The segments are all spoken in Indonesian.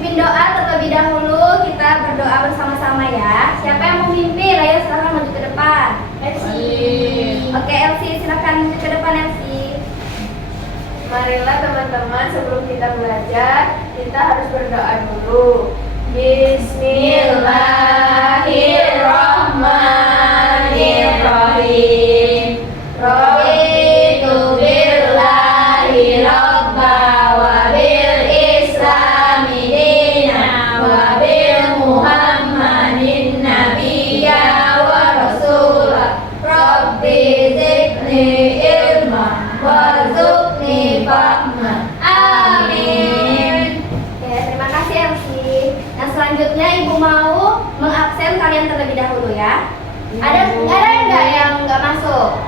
memimpin doa terlebih dahulu. Kita berdoa bersama-sama ya. Siapa yang mau memimpin? Ayo silakan maju ke depan. Elsie. Oke, Elsie, silakan maju ke depan, Elsie. Marilah teman-teman, sebelum kita belajar, kita harus berdoa dulu. Bismillahirrahmanirrahim. Raditu billahi robba wa bil islami dina wa bil muhammadin nabiyya wa rasulah. Rabbi zidni ilma warzuqni fahma. Amin. Oke, terima kasih Elsie. Nah, selanjutnya Ibu mau mengabsen kalian terlebih dahulu ya. Ada enggak yang enggak masuk?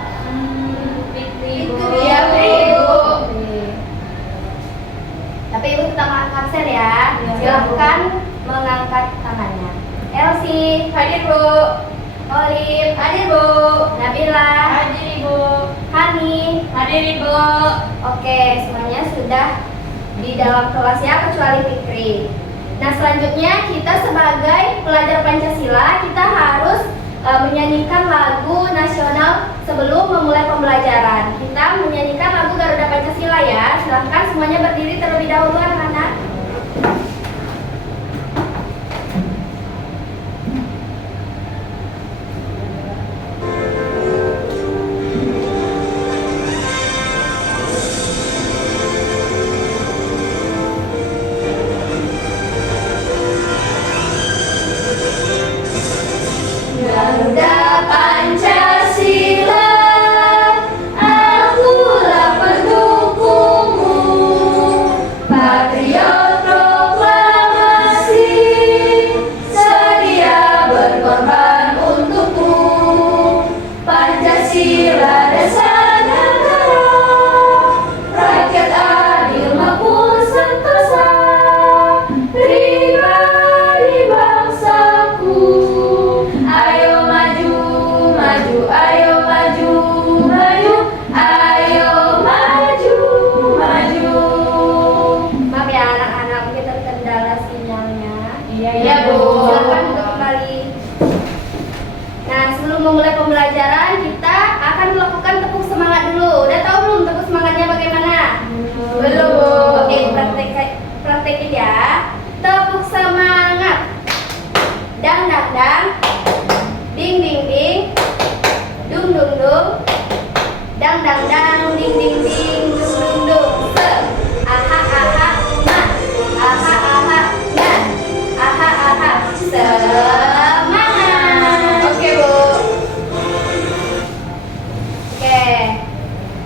Itu Bu. dia, Bu. Oke. Tapi Ibu tetap absen ya. Ya. Silahkan mengangkat tangannya. Elsie, Hadir, Bu. Olive, Hadir, Bu. Nabila, Hadir, Ibu. Hani. Hadir, Ibu. Oke, semuanya sudah di dalam kelas ya, kecuali Fikri. Nah, selanjutnya kita sebagai pelajar Pancasila, kita harus menyanyikan lagu nasional sebelum memulai pembelajaran. Kita menyanyikan lagu Garuda Pancasila ya. Silahkan semuanya berdiri terlebih dahulu anak-anak. Garuda Pancasila, akulah pendukungmu, patriot proklamasi, sedia berkorban untukmu. Pancasila dasar negara, rakyat adil makmur sentosa, pribadi bangsaku. Ayo maju, maju, ayo maju, maju, ayo maju, maju. Maaf ya anak-anak, kita terkendala sinyalnya. Iya, Bu. Silakan untuk kembali. Nah, sebelum memulai pembelajaran, kita akan melakukan tepuk semangat dulu. Udah tahu belum tepuk semangatnya bagaimana? Belum, Bu. Oke, praktekin ya. Tepuk semangat. Dang dang dang. Ding ding ding. Dung dung dung. Dang dang dang. Ding ding ding. Dung dung dung. Se. Aha aha na. Aha aha na. Aha aha. Semangat. Oke, Bu. Oke.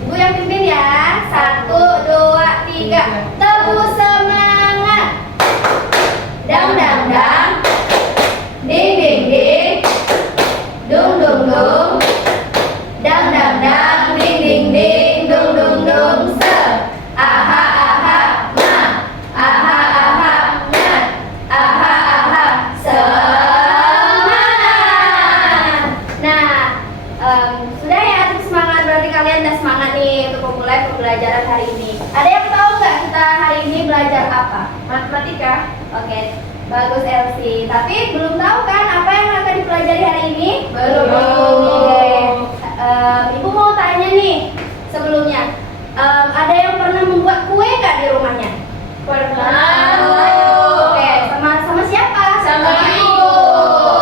Ibu yang pimpin ya. 1, 2, 3. Tepuk semangat. Dang dang dang. Ding ding ding. Dung dung dung. Dang dang dang. Ding ding ding. Dung dung dung. Se. Aha aha na. Aha aha na. Aha aha. Semangat. Nah, sudah ya tepuk semangat, berarti kalian udah semangat nih untuk memulai pembelajaran hari ini. Ada yang tahu nggak kita hari ini belajar apa? Matematika. Oke, bagus Elsie. Tapi belum tahu kan apa yang akan dipelajari hari ini? Belum. Oke. Ibu mau tanya nih sebelumnya. Ada yang pernah membuat kue nggak di rumahnya? Pernah. Oke, sama siapa? Sama Ibu.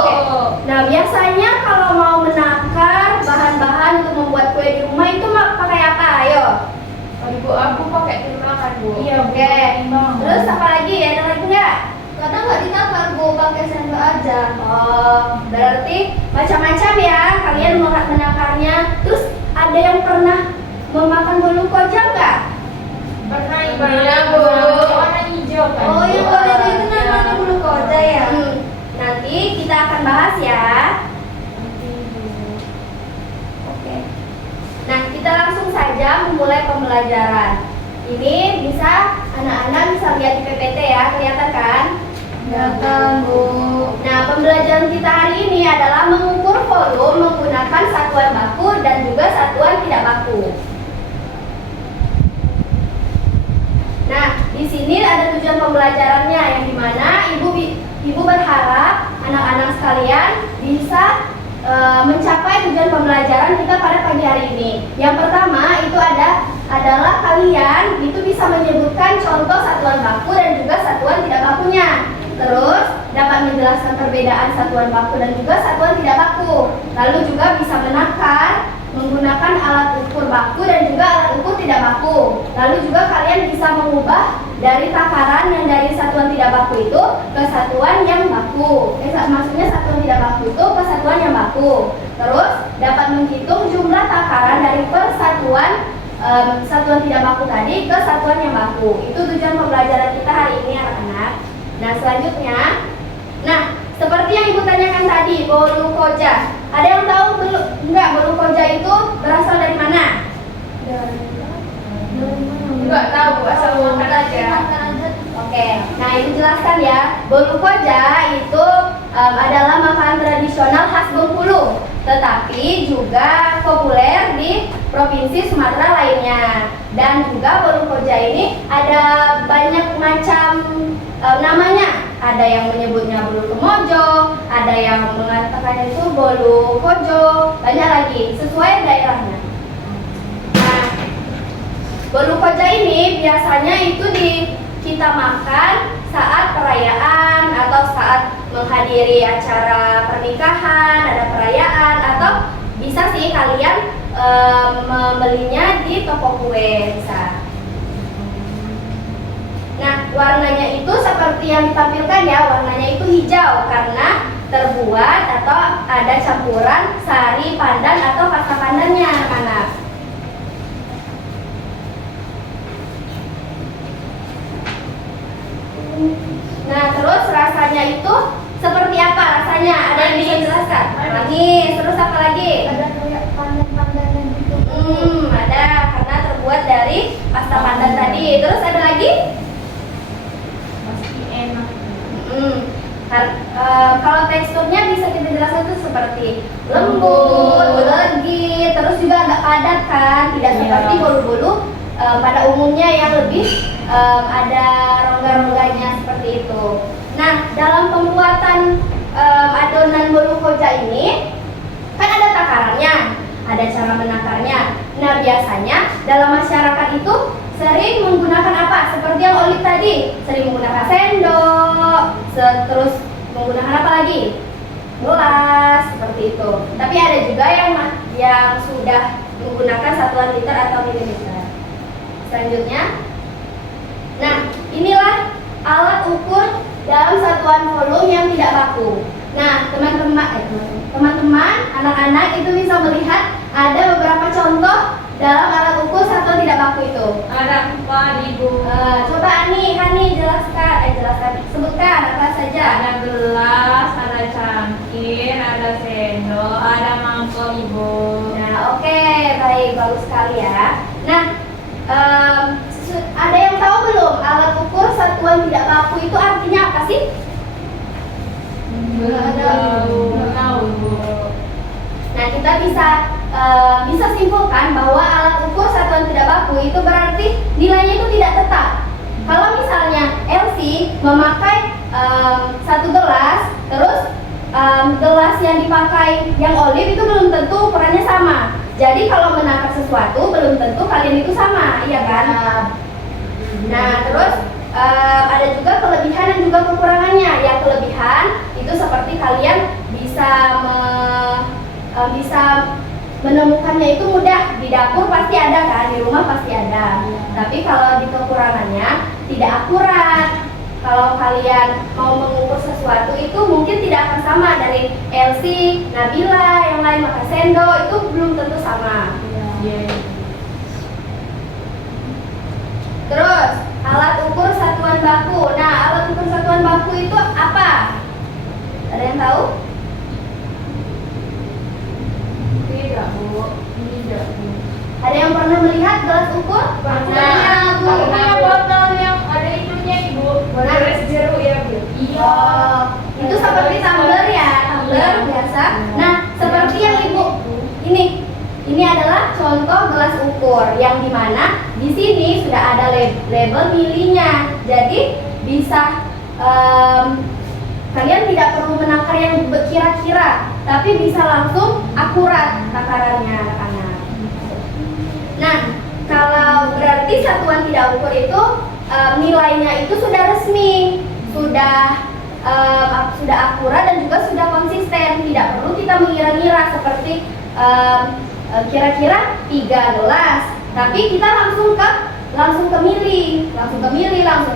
Oke. Nah, biasanya kalau mau menakar bahan-bahan untuk membuat kue di rumah itu pakai apa? Ayo. Ibu, aku pakai timbangan, Bu. Iya, oke. Terus apa lagi? Ada lagi nggak? Kadang nggak ditakar, Bu, pakai sendok aja. Oh, berarti macam-macam ya kalian menakarnya. Terus ada yang pernah memakan bolu koja nggak? Pernah, Ibu. Pernah, Bu. Warna hijau kan. Oh, yang boleh itu namanya bolu koja ya. Nanti kita akan bahas ya. Oke. Nah, kita langsung saja memulai pembelajaran. Ini bisa anak-anak bisa lihat di PPT ya, kelihatan kan? Kelihatan, Bu. Nah, pembelajaran kita hari ini adalah mengukur volume menggunakan satuan baku dan juga satuan tidak baku. Nah, di sini ada 7 tujuan pembelajarannya, yang dimana ibu berharap anak-anak sekalian bisa mencapai tujuan pembelajaran kita pada pagi hari ini. Yang pertama itu adalah kalian itu bisa menyebutkan contoh satuan baku dan juga satuan tidak bakunya. Terus dapat menjelaskan perbedaan satuan baku dan juga satuan tidak baku. Lalu juga bisa menakar menggunakan alat ukur baku dan juga alat ukur tidak baku. Lalu juga kalian bisa mengubah dari takaran yang dari satuan tidak baku itu ke satuan yang baku. Maksudnya satuan tidak baku itu ke satuan yang baku. Terus dapat menghitung jumlah takaran dari persatuan satuan tidak baku tadi ke satuan yang baku. Itu tujuan pembelajaran kita hari ini anak-anak. Nah selanjutnya, seperti yang ibu tanyakan tadi, bolu koja. Ada yang tahu belum? Enggak, bolu koja itu berasal dari mana? Enggak tahu, asal makan aja. Oke, nah ibu jelaskan ya. Bolu koja itu adalah makanan tradisional khas Bengkulu, tetapi juga populer di provinsi Sumatera lainnya. Dan juga bolu koja ini ada banyak macam namanya. Ada yang menyebutnya bolu kemojo, ada yang mengatakan itu bolu kojo, banyak lagi sesuai daerahnya. Nah, bolu koja ini biasanya itu kita makan saat perayaan atau saat menghadiri acara pernikahan, ada perayaan, atau bisa sih kalian membelinya di toko kue bisa. Nah, warnanya itu seperti yang ditampilkan ya, warnanya itu hijau karena terbuat atau ada campuran sari pandan atau pasta pandannya anak-anak. Nah, terus rasanya itu seperti apa rasanya? Ada yang bisa jelaskan? Manis. Terus apa lagi? Ada kayak pandan-pandannya gitu. Ada karena terbuat dari pasta pandan tadi. Terus ada lagi? Pasti enak. Kalau teksturnya bisa kita jelaskan itu seperti lembut, legit, terus juga agak padat kan, tidak seperti bolu-bolu pada umumnya yang lebih ada rongga-rongganya seperti itu. Nah, dalam pembuatan adonan bolu koja ini kan ada takarannya, ada cara menakarnya. Nah, biasanya dalam masyarakat itu sering menggunakan apa? Seperti yang Olive tadi, sering menggunakan sendok, terus menggunakan apa lagi? Gelas, seperti itu. Tapi ada juga yang sudah menggunakan satuan liter atau mililiter. Selanjutnya, nah inilah alat ukur dalam satuan volume yang tidak baku. Nah, teman-teman, anak-anak itu bisa melihat ada beberapa contoh dalam alat ukur satuan tidak baku itu. Ada apa, Ibu? Coba Hani jelaskan, sebutkan apa saja. Ada gelas, ada cangkir, ada sendok, ada mangkok, Ibu. Nah, oke, baik, bagus sekali ya. Nah, ada yang tahu belum alat ukur satuan tidak baku itu artinya apa sih? Belum tahu, Bu. Nah, kita bisa simpulkan bahwa alat ukur satuan tidak baku itu berarti nilainya itu tidak tetap. Kalau misalnya Elsie memakai satu gelas, terus gelas yang dipakai yang Olive itu belum tentu ukurannya sama. Jadi kalau menakar sesuatu belum tentu kalian itu sama, iya kan? Nah, terus ada juga kelebihan dan juga kekurangannya. Yang kelebihan itu seperti kalian bisa menemukannya itu mudah, di dapur pasti ada kan, di rumah pasti ada. Tapi kalau di kekurangannya tidak akurat. Kalau kalian mau mengukur sesuatu itu mungkin tidak akan sama dari Elsie, Nabila, yang lain maka sendok itu belum tentu sama. Terus alat ukur satuan baku. Nah, alat ukur satuan baku itu apa? Ada yang tahu? Tidak, Bu. Tidak, Bu. Ada yang pernah melihat gelas ukur? Pernah, Bu. Punya botol yang ada itunya, Ibu. Beres jeruk ya, Bu. Iya. Itu seperti tumbler ya, tumbler biasa. Nah, seperti yang Ibu ini adalah contoh gelas ukur yang dimana di sini sudah ada label milinya. Jadi bisa kalian tidak perlu menakar yang kira-kira, tapi bisa langsung akurat takarannya anak-anak. Nah, kalau berarti satuan tidak ukur itu nilainya itu sudah resmi, sudah akurat dan juga sudah konsisten. Tidak perlu kita mengira-ngira seperti kira-kira 3 gelas, tapi kita langsung ke mili, langsung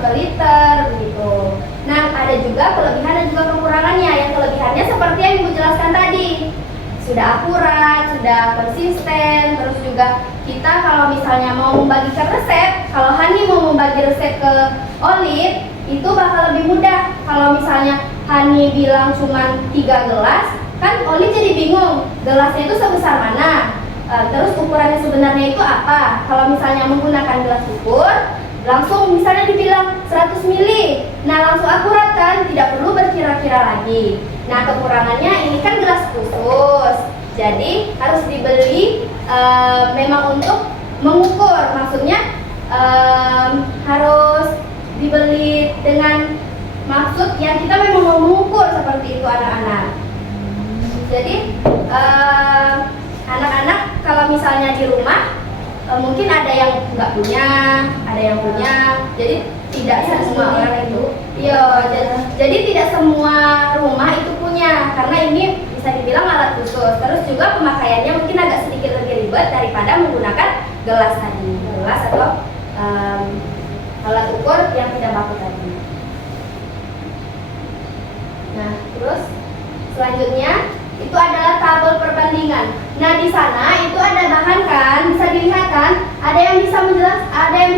ke liter begitu. Nah, ada juga kelebihan dan juga kekurangannya. Yang kelebihannya seperti yang Ibu jelaskan tadi, sudah akurat, sudah konsisten. Terus juga kita kalau misalnya mau membagikan resep, kalau Hani mau membagi resep ke Olip, itu bakal lebih mudah. Kalau misalnya Hani bilang cuma 3 gelas, kan Olip jadi bingung, gelasnya itu sebesar mana, terus ukurannya sebenarnya itu apa. Kalau misalnya menggunakan gelas ukur, langsung misalnya dibilang 100 mili, nah langsung akurat kan, tidak perlu berkira-kira lagi. Nah, kekurangannya ini kan gelas khusus, jadi harus dibeli memang untuk mengukur, maksudnya harus dibeli dengan maksud yang kita memang mau mengukur, seperti itu anak-anak. Jadi anak-anak kalau misalnya di rumah mungkin ada yang nggak punya, ada yang punya, jadi tidak semua orang itu, jadi tidak semua rumah itu punya, karena ini bisa dibilang alat khusus. Terus juga pemakaiannya mungkin agak sedikit lebih ribet daripada menggunakan gelas tadi, gelas atau alat ukur yang tidak baku tadi. Nah, terus selanjutnya itu adalah tabel perbandingan. Nah, di sana itu ada bahan kan, bisa dilihat kan? Ada yang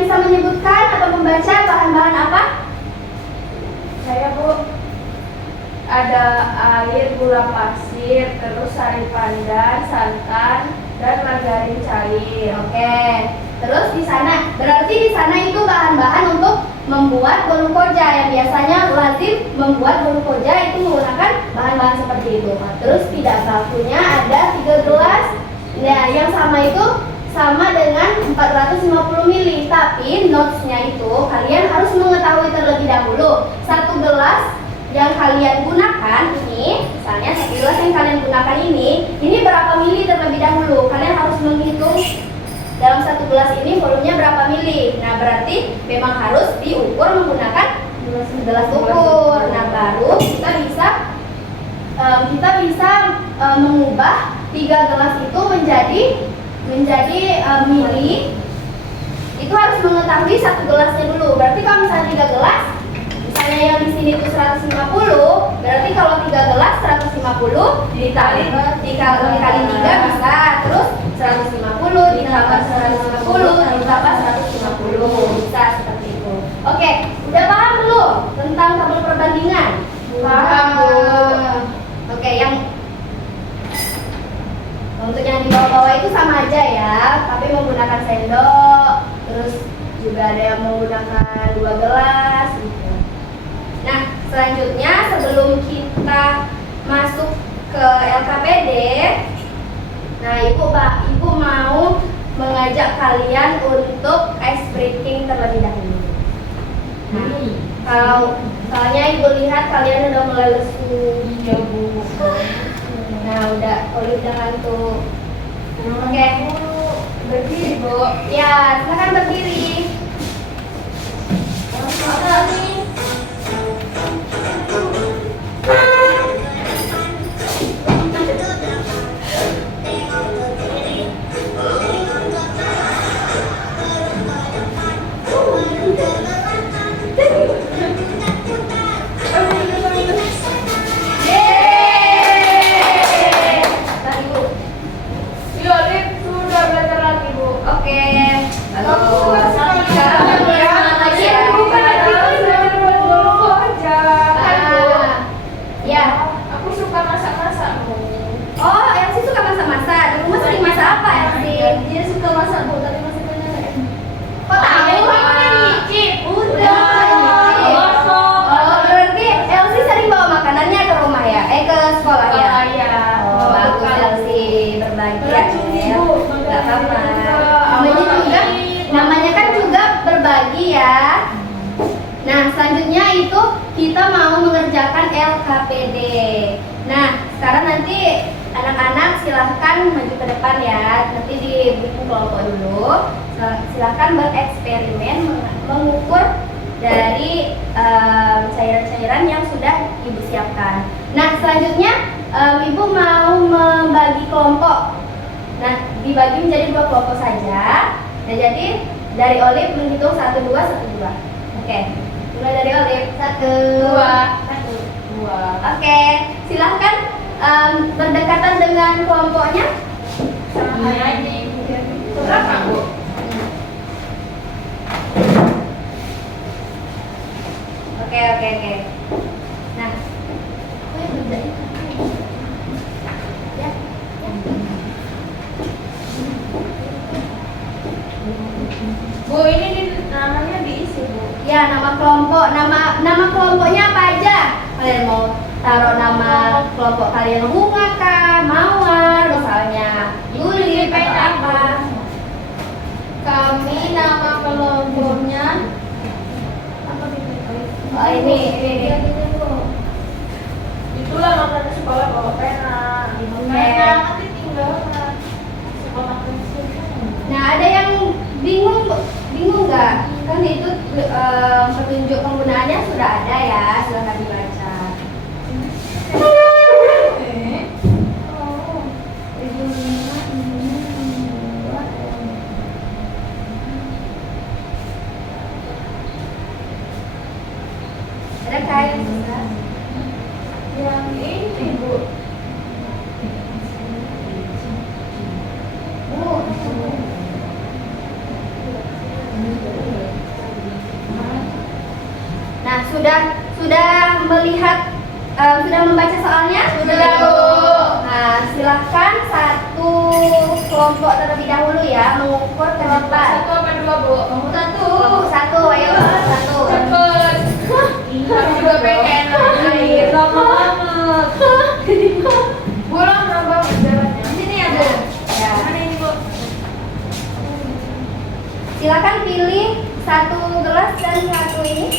bisa menyebutkan atau membaca bahan-bahan apa? Saya Bu, ada air, gula pasir, terus sari pandan, santan, dan margarin cair. Oke. Terus di sana, berarti di sana itu bahan-bahan untuk membuat glukoza, yang biasanya lazim membuat glukoza itu menggunakan bahan-bahan seperti itu. Terus tidak bakunya ada 3 gelas. Nah, yang sama itu sama dengan 450 ml, tapi notes-nya itu kalian harus mengetahui terlebih dahulu. 1 gelas yang kalian gunakan ini, misalnya 1 gelas yang kalian gunakan ini berapa mili terlebih dahulu. Kalian harus menghitung dalam 1 gelas ini volumenya berapa mili. Nah, berarti memang harus diukur menggunakan gelas ukur. Nah, baru kita bisa mengubah 3 gelas itu menjadi mili. Itu harus mengetahui 1 gelasnya dulu. Berarti kalau misalnya 3 gelas, misalnya yang di sini itu 150, berarti kalau 3 gelas 150 dikali 3 bisa, terus 150 ditambah 150 ditambah 150, bisa seperti itu. Oke, udah paham belum tentang tabel perbandingan? Paham, Bu. Oke, untuk yang di bawah-bawah itu sama aja ya, tapi menggunakan sendok, terus juga ada yang menggunakan 2 gelas gitu. Nah, selanjutnya sebelum kita masuk ke LKPD, nah Ibu mau mengajak kalian untuk ice breaking terlebih dahulu. Nah, soalnya Ibu lihat kalian udah mulai lesu. Iya, Bu. Nah, udah ngantuk. Oke. Berdiri, Bu. Ya, silakan berdiri. Iya, Lip, sudah belajar lagi, Bu. Oke. Lalu, Sekarang mulai semangat lagi ya. Bukan lagi. selanjutnya itu kita mau mengerjakan LKPD. Nah, sekarang nanti anak-anak silahkan maju ke depan ya. Nanti dibikin kelompok dulu. Silahkan bereksperimen mengukur dari cairan-cairan yang sudah Ibu siapkan. Nah, selanjutnya Ibu mau membagi kelompok. Nah, dibagi menjadi 2 kelompok saja. Nah, jadi dari Olive menghitung 1, 2, 1, 2. Oke, mulai dari Olive. 1, 2, 1, 2. Oke, silahkan berdekatan dengan kelompoknya. Sama kayak ini. Berapa, Bu? Oke. Nah, ya. Bu, ini namanya diisi, Bu. Ya, nama kelompok, nama kelompoknya apa aja? Kalian mau taruh nama kelompok kalian bunga kah, mawar, misalnya Yuli atau apa? Kami nama kelompoknya oh ini. Itulah makanya sekolah bawa pena. Nanti tinggal sekolah pensil. Nah, ada yang bingung nggak? Kan itu petunjuk penggunaannya sudah ada ya, silahkan dibaca. Ada kayak susah? Yang ini, Bu. Nah, sudah melihat, sudah membaca soalnya? Sudah, Bu. Nah, silahkan satu kelompok terlebih dahulu ya, mengukur ke depan. 1 apa 2, Bu? Satu, ayo satu. Cepet. Kami juga pengen air. Lama banget. Bu, lama banget jalannya. Sini ya, Bu. Ya. Mana ini, Bu? Silakan pilih satu gelas dan satu ini.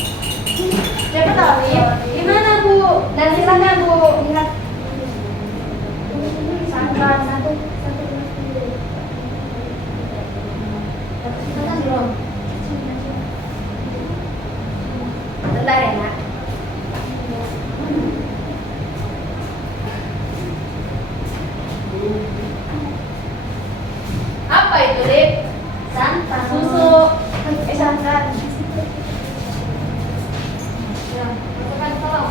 Siapa tahu ya? Gimana, Bu? Dan silakan Bu lihat satu. Belum. Bentar ya, Nak. Apa itu, Dek? Santan. Susu. Santan. Ya, masukkan tolong.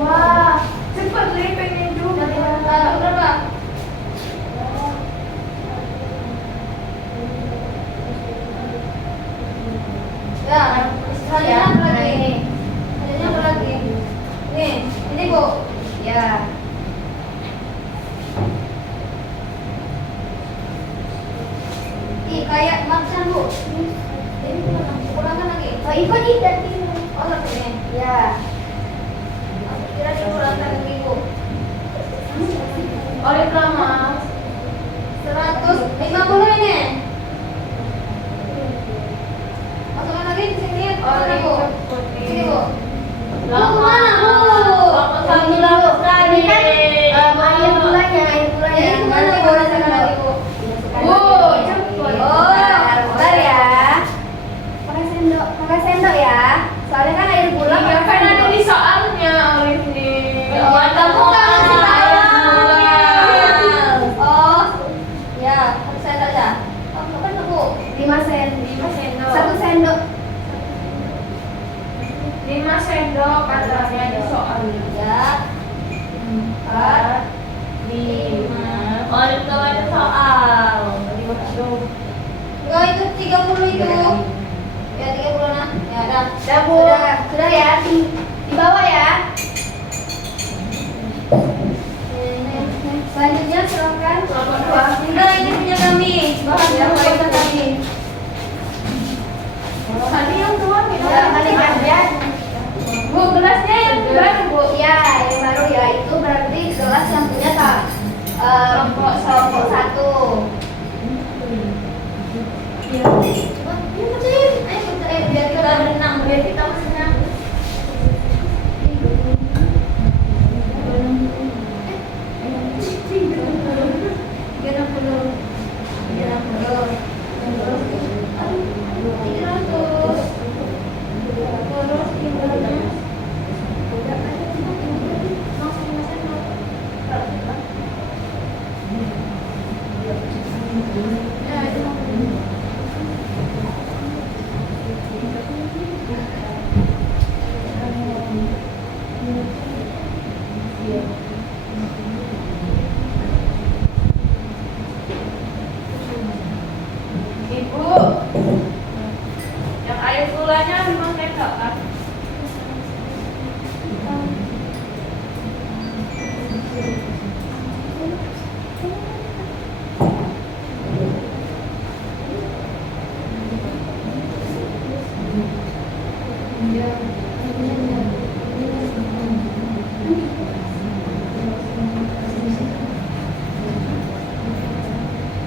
Wah, cepet Dek, pengen juga. Berapa? Ya, selanjutnya apa lagi? Selanjutnya apa lagi? Ini Bu. Ya. Ih, kayak makan Bu. Ini kurangkan lagi. Oh, ikut ganti. Oh, satu ini. Ya. Aku kira dikurangkan lagi Bu. Oleh lama. 150 ini. Masukkan lagi di sini. Mana Bu? Sini Bu. Bu kemana Bu? Ini Bu. Ini kan air gulanya. Ini kemana Bu? Masukkan lagi Bu. Bu, cepet. Oh, bentar ya. Pakai sendok ya. Soalnya kan air gula. Iya, kan ada di soalnya oleh ini. Kamu kan masih tahu. Oh, ya. Satu sendok ya. Oh, berapa Bu? 5 sendok. 1 sendok. 5 sendok katanya di soalnya. Ya. 4, 5. Oh, itu ada soal. enggak itu 30 itu. Ya 30 nah. Ya dah. Dah, Bu. Sudah ya. Di bawah ya. Selanjutnya silakan. Kelompok 2. Enggak, ini punya kami. Bahan Ya, buatan kami. Tadi yang tua minum. Ya, kali aja. Bu, gelasnya yang baru, Bu. Ya, yang baru ya itu berarti gelas yang punya kelompok 1. Iya. Coba, ini pecahin. Ayo pecahin biar kita berenang, biar kita senang. gulanya 5 sendok kan?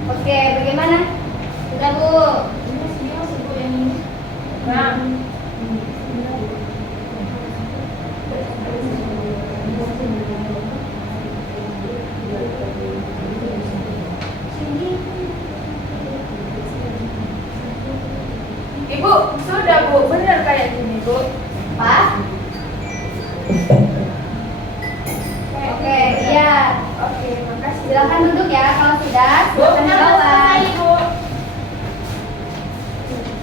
Oke, bagaimana? Sudah Bu? Nah, Ibu, sudah Bu, benar kayak gini Bu. Pak? Oke, iya. Oke, makasih. Silakan duduk ya kalau sudah. Bu, Silakan benar dibawa. selesai Bu.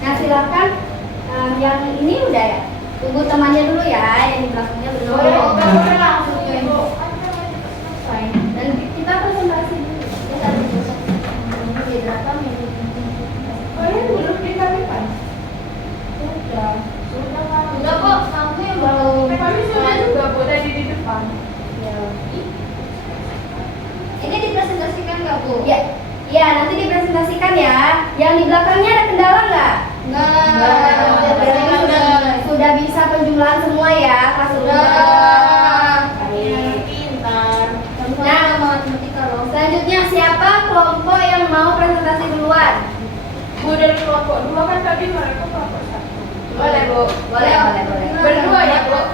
Nah, silakan. Yang ini udah ya. Tunggu temannya dulu ya, yang di belakangnya belum. Oh ya, udah langsung ya Bu. Selesai. Dan kita presentasi dulu. Kita di belakang yang Oh ya, belum dikalikan. Sudah kan. Udah kok, kamu yang belum. Kami sudah juga Bu tadi di depan. Ya. Ini dipresentasikan nggak Bu? Ya. Ya, nanti dipresentasikan ya. Yang di belakangnya ada kendala nggak? Nggak. Berarti sudah bisa penjumlahan semua ya, kelas sudah. Pintar. Nah, matematika loh. Selanjutnya siapa kelompok yang mau presentasi duluan? Bu dari kelompok 2 kan tadi mereka kelompok 1. Boleh Bu. Boleh. Berdua ya Bu.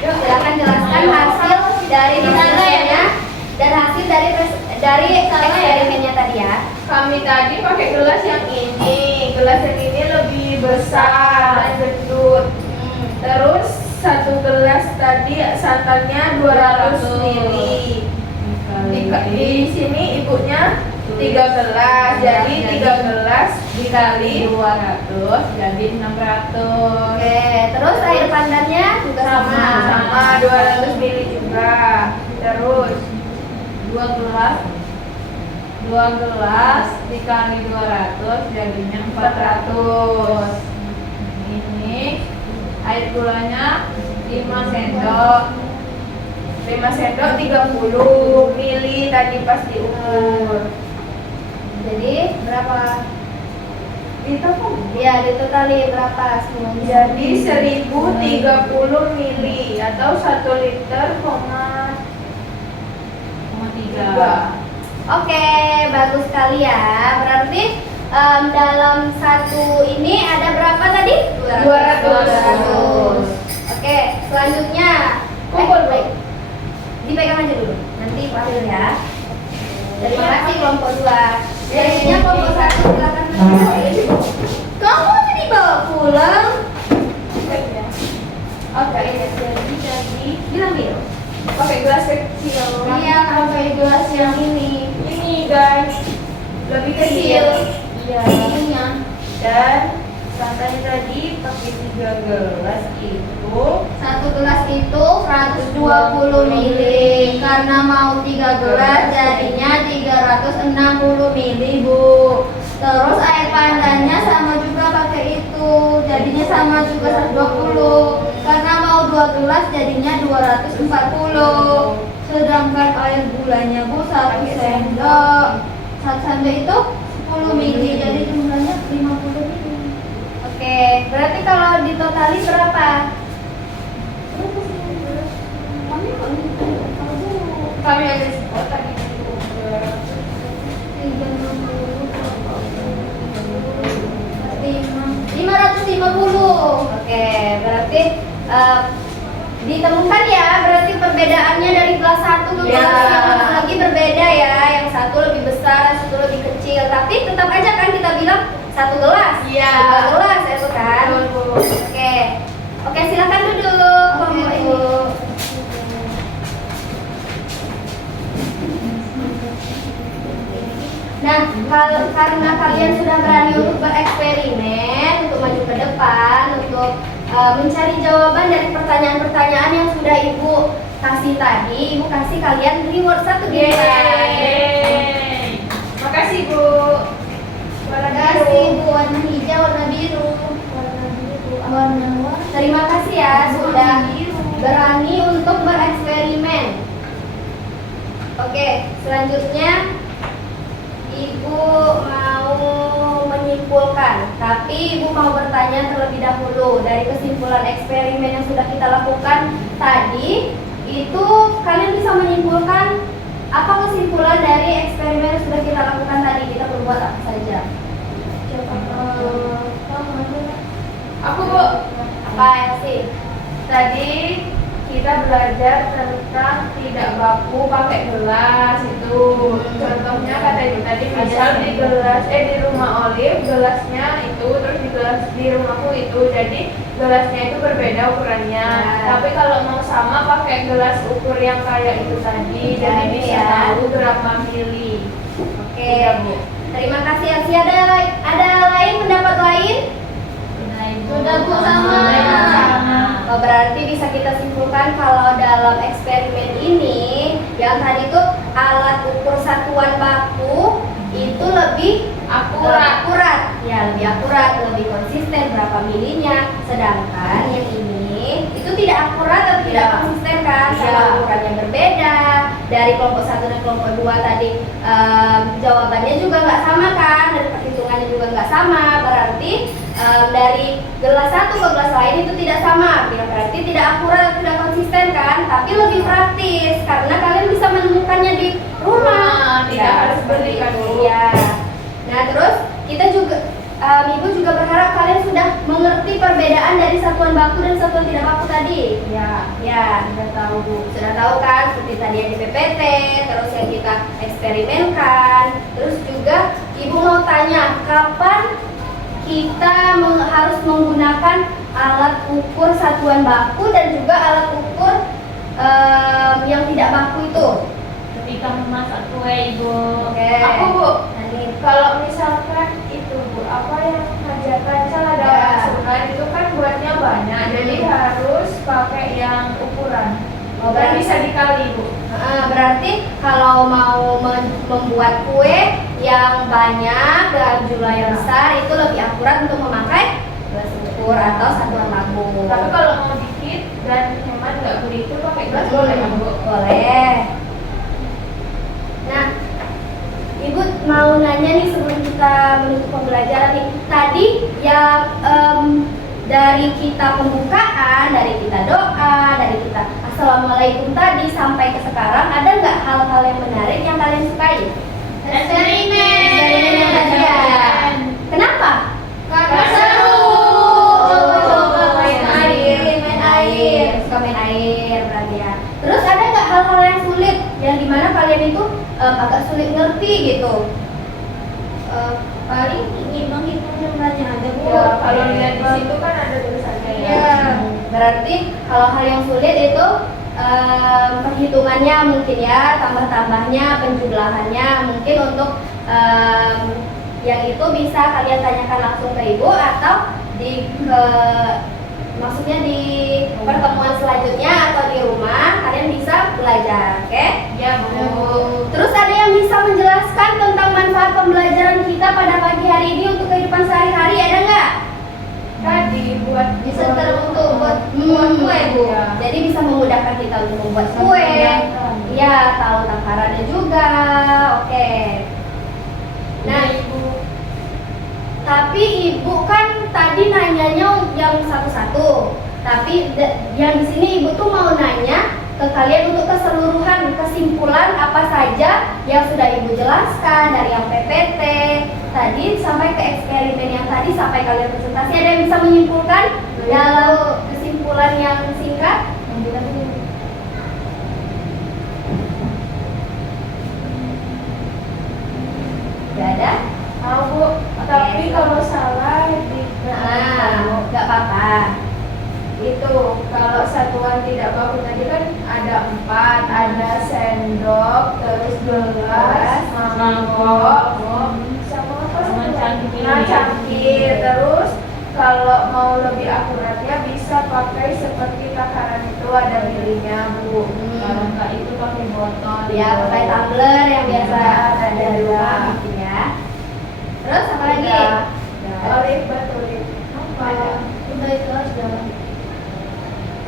Yuk, silakan jelaskan hasil dari presentasinya dan hasil dari eksperimennya tadi ya. Kami tadi pakai gelas yang ini. Gelas yang ini lebih besar, gendut. Terus satu gelas tadi santannya 200 ml. Di sini ibunya 3 gelas. Jadi 3 gelas dikali 200 jadi 600. Oke, terus air pandannya juga Sama 200 ml juga. Terus 2 gelas dikali 200 jadinya 400. Ini air gulanya 5 sendok. 5 sendok 30 mili tadi pas diukur. Jadi berapa? Itu kok Ya, ditotali berapa semuanya? jadi 1030 mili atau 1 liter, 3. Oke, bagus sekali ya. Berarti dalam satu ini ada berapa tadi? 200. Oke, selanjutnya Kumpul, Bu. dipegang aja dulu. Nanti panggil ya. Terima kasih kelompok 2. Selanjutnya kelompok 1 silakan. Kamu dibawa pulang? Oke, jadi Bilang bilang. pakai gelas kecil. Iya, pakai gelas yang ini. Ini guys, lebih kecil. Iya, ininya. Dan santannya tadi pakai 3 gelas itu. Satu gelas itu 120 ml. Karena mau 3 gelas jadinya 360 ml, Bu. Terus air pandannya sama juga pakai itu. Jadinya sama juga 120. Karena mau 2 gelas jadinya 240. Sedangkan air gulanya Bu 1 sendok. 1 sendok itu 10 ml. Jadi jumlahnya 50 ml. Oke, berarti kalau ditotali berapa? Kami ada tadi. 550. Oke, berarti ditemukan ya, berarti perbedaannya dari kelas 1 ke kelas yang lagi berbeda ya. Yang satu lebih besar, yang satu lebih kecil. Tapi tetap aja kan kita bilang 1 gelas. Iya. 2 gelas itu kan. Oke. Oke, silakan duduk, kelompok Ibu. Nah, karena kalian sudah berani untuk bereksperimen, untuk maju ke depan, untuk mencari jawaban dari pertanyaan-pertanyaan yang sudah Ibu kasih tadi, Ibu kasih kalian reward 1 Yeay. Makasih Bu. Terima kasih Bu, warna hijau, warna biru. Warna biru Terima kasih ya sudah berani untuk bereksperimen. Oke, selanjutnya Ibu mau menyimpulkan, tapi Ibu mau bertanya terlebih dahulu dari kesimpulan eksperimen yang sudah kita lakukan tadi. Itu kalian bisa menyimpulkan apa kesimpulan dari eksperimen yang sudah kita lakukan tadi? Kita berbuat apa saja? Aku Bu, Apa Elsie? tadi kita belajar tentang tidak baku pakai gelas itu. Contohnya kata Ibu tadi, misal di rumah Olive gelasnya itu, terus di rumahku itu, jadi gelasnya itu berbeda ukurannya. Tapi kalau mau sama pakai gelas ukur yang kayak itu tadi, jadi bisa tahu berapa mili. Oke, terima kasih Elsie. Ada lain pendapat lain? Sudah Bu, sama. Oh, berarti bisa kita simpulkan kalau dalam eksperimen ini yang tadi tuh alat ukur satuan baku itu lebih akurat. Ya, lebih akurat, lebih konsisten berapa milinya. Sedangkan yang ini itu tidak akurat atau tidak konsisten kan? Karena ukurannya berbeda. Dari kelompok 1 dan kelompok 2 tadi jawabannya juga nggak sama kan? Dan perhitungannya juga nggak sama. Berarti dari gelas satu ke gelas lain itu tidak sama, berarti tidak akurat, tidak konsisten kan, tapi lebih praktis karena kalian bisa menemukannya di rumah, tidak harus belikan dulu. Ya. Nah terus kita juga Ibu juga berharap kalian sudah mengerti perbedaan dari satuan baku dan satuan tidak baku tadi. Ya, sudah tahu Bu. Sudah tahu kan, seperti tadi yang di PPT, terus yang kita eksperimenkan. Terus juga Ibu mau tanya, kapan kita harus menggunakan alat ukur satuan baku dan juga alat ukur yang tidak baku itu? Ketika memasak kue, Ibu. Oke. Aku Bu, Nanti. kalau misalkan itu Bu, apa yang hajatan ada orang sunat itu kan buatnya banyak, jadi harus pakai yang ukuran. Oh, Kan bisa dikali Bu. Berarti kalau mau membuat kue yang banyak dalam jumlah yang besar itu lebih akurat untuk memakai gelas ukur atau satuan baku. Tapi kalau mau dikit dan hemat nggak begitu pakai gelas boleh kan Bu? Boleh. Nah, Ibu mau nanya nih sebelum kita menutup pembelajaran nih. Tadi yang dari kita pembukaan, dari kita doa, dari kita assalamualaikum tadi sampai ke sekarang, ada nggak hal-hal yang menarik yang kalian sukai? Eksperimen yang tadi ya. Kenapa? Karena seru. Coba main air, suka main air berarti ya. Terus ada nggak hal-hal yang sulit yang dimana kalian itu agak sulit ngerti gitu? Paling menghitung jumlahnya aja Bu. Ya, kalau lihat di situ kan ada tulisannya ya. Ya, berarti kalau hal yang sulit itu perhitungannya mungkin ya, tambah-tambahnya, penjumlahannya mungkin untuk yang itu bisa kalian tanyakan langsung ke Ibu atau maksudnya di pertemuan selanjutnya atau di rumah kalian bisa belajar, oke? Ya Bu. Terus ada yang bisa menjelaskan tentang manfaat pembelajaran kita pada pagi hari ini untuk kehidupan sehari-hari, ada nggak? Tadi buat Bisa untuk buat kue Bu. Ya. Jadi bisa memudahkan kita untuk membuat kue. Ya, tahu takarannya juga. Oke. Nah, Ibu. tapi Ibu kan tadi nanyanya yang satu-satu. Tapi yang di sini Ibu tuh mau nanya ke kalian untuk keseluruhan kesimpulan apa saja yang sudah Ibu jelaskan dari yang PPT tadi sampai ke eksperimen yang tadi sampai kalian presentasi. Ada yang bisa menyimpulkan dalam kesimpulan yang singkat? Gak ada? Mau Bu. Tapi kalau salah Gak apa-apa. itu kalau satuan tidak baku tadi kan ada 4, ada sendok, terus gelas, mangkok, sama apa? Sama cangkir. Nah, cangkir. Terus kalau mau lebih akuratnya bisa pakai seperti takaran itu ada milinya Bu. Kalau enggak itu pakai botol. Ya, pakai tumbler yang biasa ada di rumah gitu ya. Terus apa lagi? Olive, betul. Udah itu aja.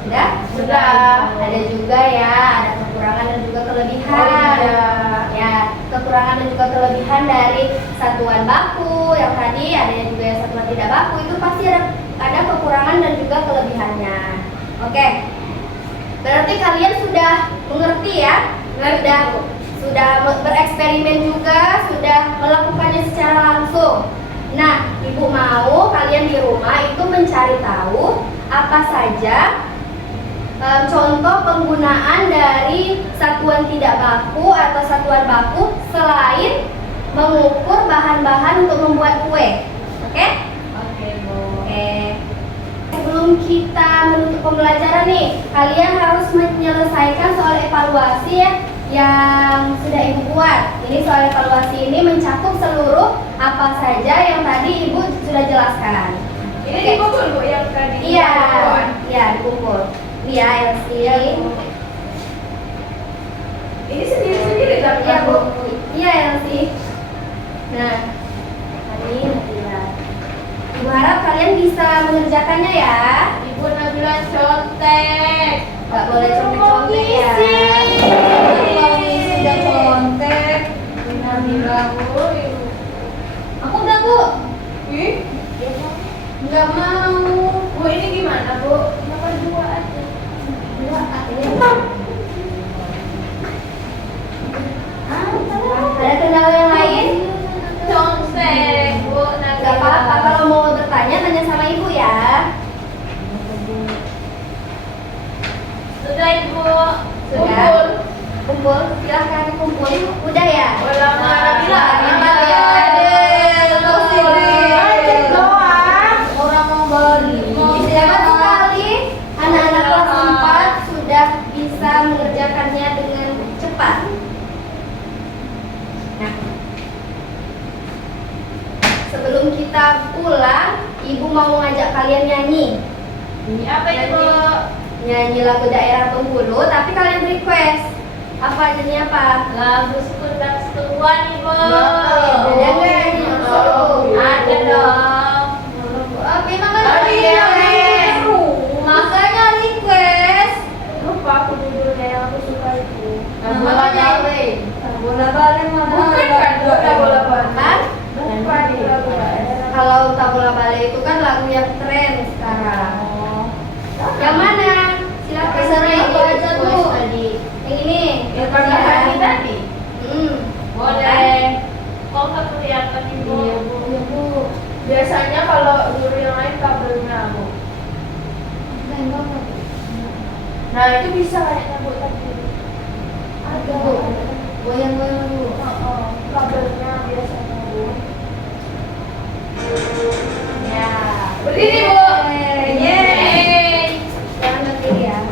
Sudah? Sudah. Ada juga ya, ada kekurangan dan juga kelebihan. Oh, iya. Ya, kekurangan dan juga kelebihan dari satuan baku. Yang tadi ada juga yang satuan tidak baku, itu pasti ada kekurangan dan juga kelebihannya. Oke. Berarti kalian sudah mengerti ya? Sudah bereksperimen juga, sudah melakukannya secara langsung. Nah, Ibu mau kalian di rumah itu mencari tahu apa saja contoh penggunaan dari satuan tidak baku atau satuan baku selain mengukur bahan-bahan untuk membuat kue. Oke? Oke, Bu. Oke. Sebelum kita menutup pembelajaran nih, kalian harus menyelesaikan soal evaluasi ya yang sudah Ibu buat. Ini soal evaluasi ini mencakup seluruh apa saja yang tadi Ibu sudah jelaskan. Ini dikumpul Bu yang tadi. Iya, iya dikumpul. Iya, Elsie. Ini sendiri-sendiri tapi Iya Bu. Iya Elsie. Nah, tadi Nabila. Ibu harap kalian bisa mengerjakannya ya. Ibu Nabila contek. Gak boleh contek-contek ya. Sudah contek. Nabila Bu. Aku udah Bu. Ih, Nggak mau. Bu ini gimana Bu? Kenapa dua aja? Dua aja. Ada kendala yang lain? Contek, Bu Nabila. Gak apa-apa, kalau mau bertanya tanya sama ibu ya. Sudah, Ibu. Sudah. Kumpul, silahkan kumpul. Udah ya? Udah, Bu Nabila. Selamat ya. Orang mau beli. Siapa sekali anak-anak kelas 4 sudah bisa mengerjakannya dengan cepat. Nah, sebelum kita pulang, Ibu mau ngajak kalian nyanyi. Ini apa itu? Nyanyi lagu daerah Bengkulu, tapi kalian request. Apa jadinya apa? Lagu Sekundang Setuan, Ibu. Ada nggak yang disuruh? Ada dong. Memang kan Tadi yang seru. Makanya request. Lupa aku judulnya yang aku suka itu. Makanya Bola balik mana? Bukan kan? Bola balik. Kan? Bukan itu lagu daerah. Kalau Tabula Bale itu kan lagu yang tren sekarang. Yang mana? Silakan pesannya itu aja tuh. Yang ini. Yang tadi tadi. Boleh. Kok nggak kelihatan, Ibu? Iya Bu. Biasanya kalau guru yang lain kabelnya Bu. Nah itu bisa kayaknya Bu tadi. Ada Bu. Goyang-goyang Bu. Kabelnya biasanya Bu. Ya. Berdiri Bu. Yeay. Jangan berdiri ya.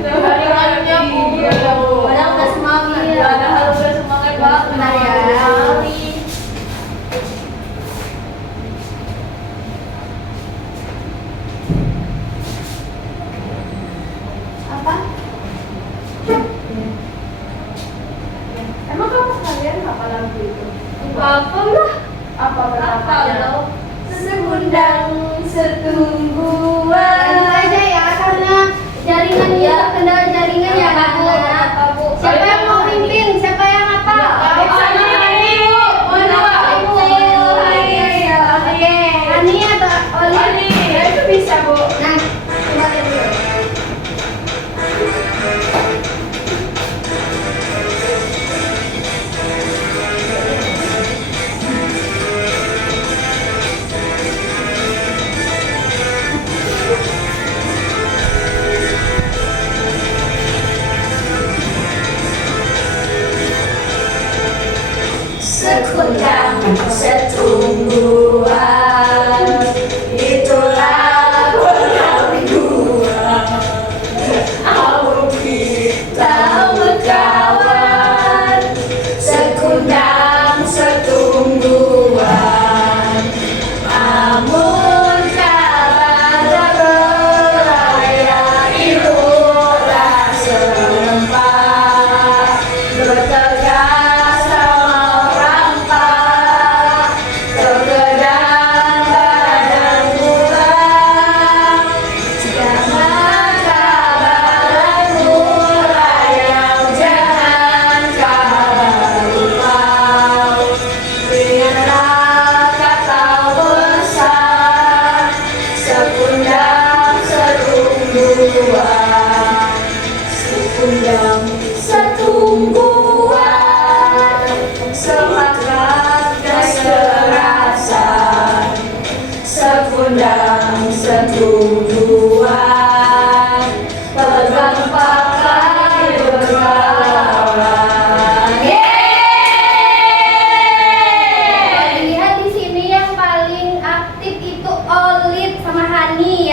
Hari-harinya Bu. Padahal udah semangat. Padahal udah semangat banget. Bentar ya. Apa? Emang kamu kalian apa lagu itu? Apa lah? Apa Apa namanya? lo? Segundang setumbuhan. Lanjut aja ya karena jaringan dia terkendala.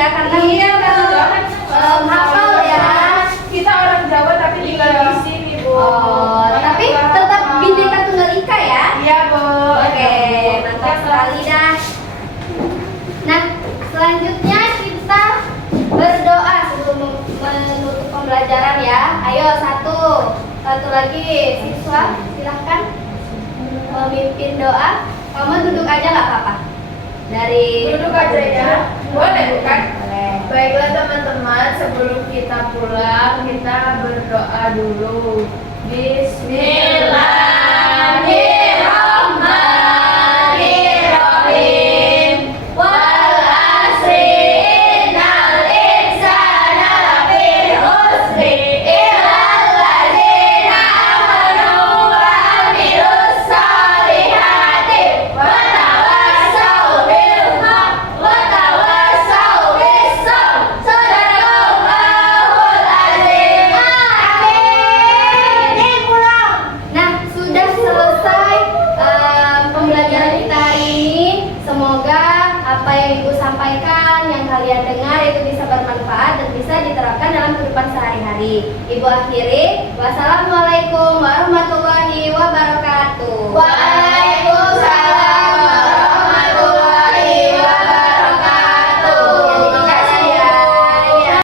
karena Iya, kita hafal ya. Kita orang Jawa tapi tinggal Iya. di sini, Bu. Oh, tapi Kita tetap hafal. Bhinneka Tunggal Ika ya. Iya, Bu. Oke, Iya, Bu. mantap sekali dah. Nah, selanjutnya kita berdoa sebelum menutup pembelajaran ya. Ayo satu lagi siswa silahkan memimpin doa. Kamu duduk aja nggak apa-apa. Dari Duduk aja ya. Boleh, bukan? Boleh. Baiklah teman-teman, sebelum kita pulang, kita berdoa dulu. Bismillahirrahmanirrahim. Wal asri innal insana lafi khusri illal ladzina amanu wa amilus solihati wa tawassau bil haqq wa tawassau bis sabr. Shadaqallahul azim. Amin. Pulang. Nah, sudah selesai pembelajaran kita hari ini. Semoga apa yang Ibu sampaikan, yang kalian dengar itu bisa bermanfaat dan bisa diterapkan dalam kehidupan sehari-hari. Ibu akhiri, wassalamualaikum warahmatullahi wabarakatuh. Waalaikumsalam